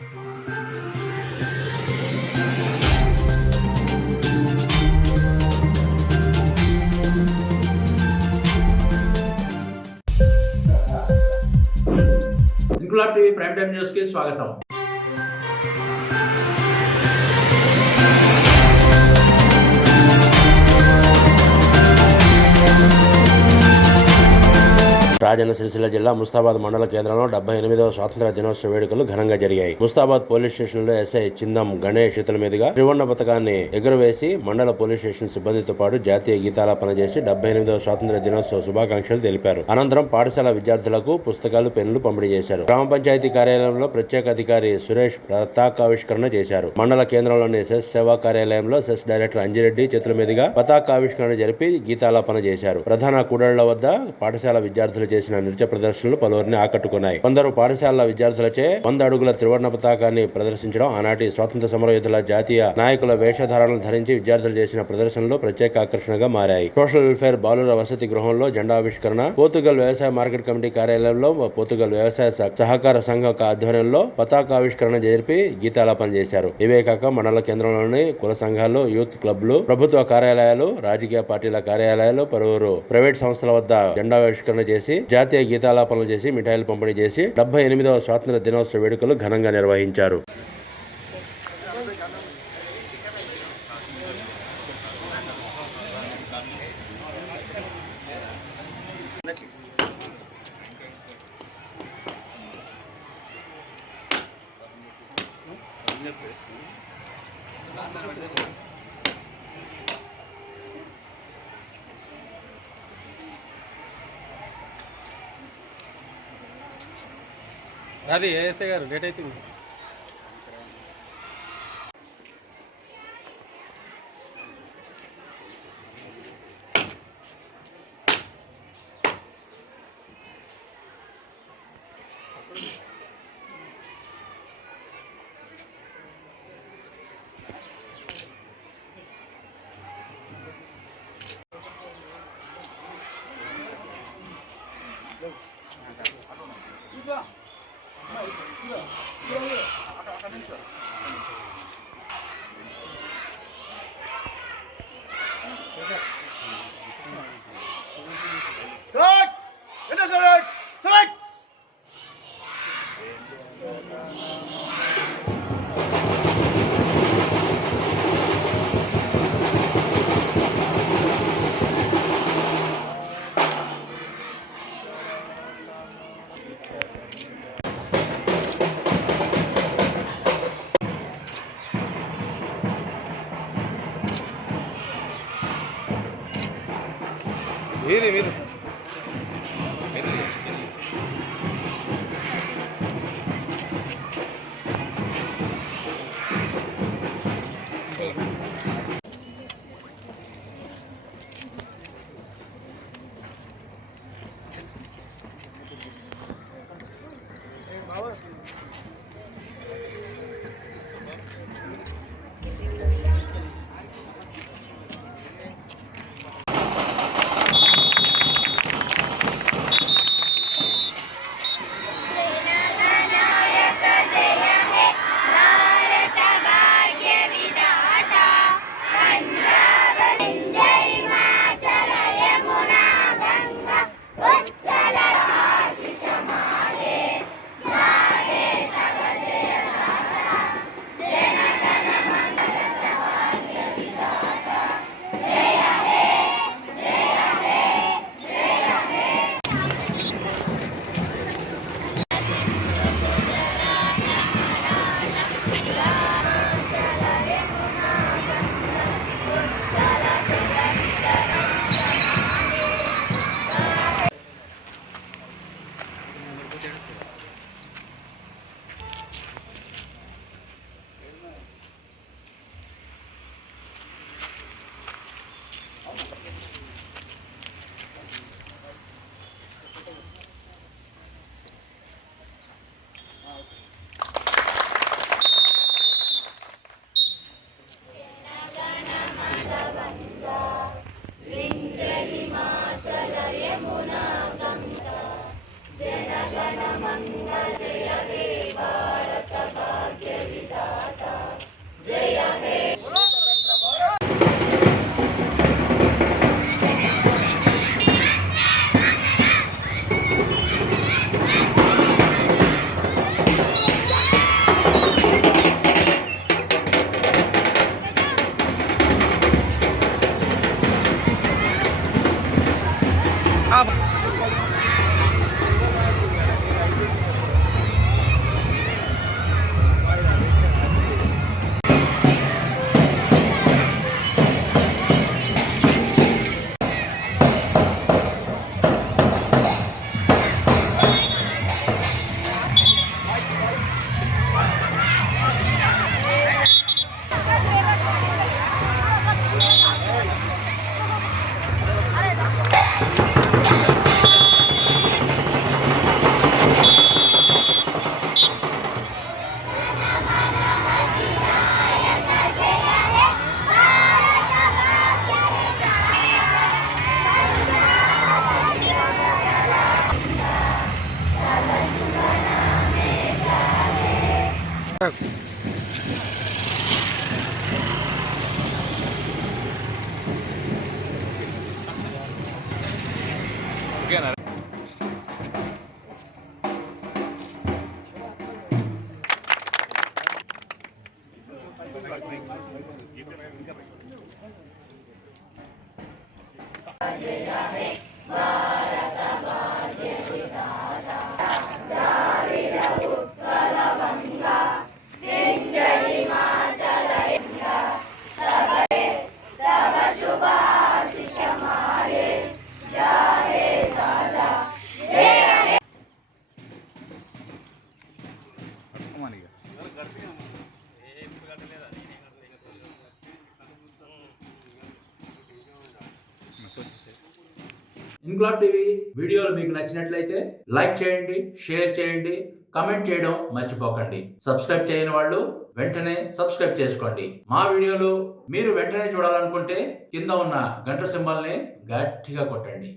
Inquilab TV prime time news కి స్వాగతం. రాజన్న సిరిసిల్ల జిల్లా ముస్తాబాద్ మండల కేంద్రంలో 78వ స్వాతంత్ర దినోత్సవ వేడుకలు ఘనంగా జరిగాయి. ముస్తాబాద్ పోలీస్ స్టేషన్లో ఎస్ఐ చిందం గణేష్ చేతుల మీదుగా త్రివర్ణ పతాకాన్ని ఎగురవేసి మండల పోలీస్ స్టేషన్ సిబ్బందితో పాటు జాతీయ గీతాలాపన చేసి 78వ స్వాతంత్ర దినోత్సవ శుభాకాంక్షలు తెలిపారు. అనంతరం పాఠశాల విద్యార్థులకు పుస్తకాలు, పెన్నులు పంపిణీ చేశారు. గ్రామ పంచాయతీ కార్యాలయంలో ప్రత్యేక అధికారి సురేష్ పతాకావిష్కరణ చేశారు. మండల కేంద్రంలోని సెస్ సేవా కార్యాలయంలో సెస్ డైరెక్టర్ అంజిరెడ్డి చేతుల మీదుగా పతాకావిష్కరణ జరిపి గీతాలాపన చేశారు. ప్రధాన కూడళ్ల వద్ద పాఠశాల విద్యార్థులు చేసిన నృత్య ప్రదర్శనలు పలువురిని ఆకట్టుకున్నాయి. కొందరు పాఠశాల విద్యార్థులచే 100 అడుగుల త్రివర్ణ పతాకాన్ని ప్రదర్శించడం, ఆనాటి స్వాతంత్ర సమరయోధుల జాతీయ నాయకుల వేషధారణలు ధరించి విద్యార్థులు చేసిన ప్రదర్శనలు ప్రత్యేక ఆకర్షణగా మారాయి. సోషల్ వెల్ఫేర్ బాలుర వసతి గృహంలో జెండా ఆవిష్కరణ, పోతుగల్ వ్యవసాయ మార్కెట్ కమిటీ కార్యాలయంలో పోతుగల్ వ్యవసాయ సహకార సంఘం ఆధ్వర్యంలో పతాకావిష్కరణ జరిపి గీతాలాపన చేశారు. ఇవే కాక మండల కేంద్రంలోని కుల సంఘాలు, యూత్ క్లబ్లు, ప్రభుత్వ కార్యాలయాలు, రాజకీయ పార్టీల కార్యాలయాలు, పలువురు ప్రైవేట్ సంస్థల వద్ద జెండావిష్కరణ చేసి జాతీయ గీతాలాపనలు చేసి మిఠాయిలు పంపిణీ చేసి 78వ స్వాతంత్ర దినోత్సవ వేడుకలు ఘనంగా నిర్వహించారు. అది ఏఎస్ఐ గారు లేట్ అవుతుంది. మీరు ఇంక్లాబ్ టీవీ వీడియోలు మీకు నచ్చినట్లయితే లైక్ చేయండి, షేర్ చేయండి, కమెంట్ చేయడం మర్చిపోకండి. సబ్స్క్రైబ్ చేయని వాళ్ళు వెంటనే సబ్స్క్రైబ్ చేసుకోండి. మా వీడియోలు మీరు వెంటనే చూడాలనుకుంటే కింద ఉన్న గంట సింబల్ని గట్టిగా కొట్టండి.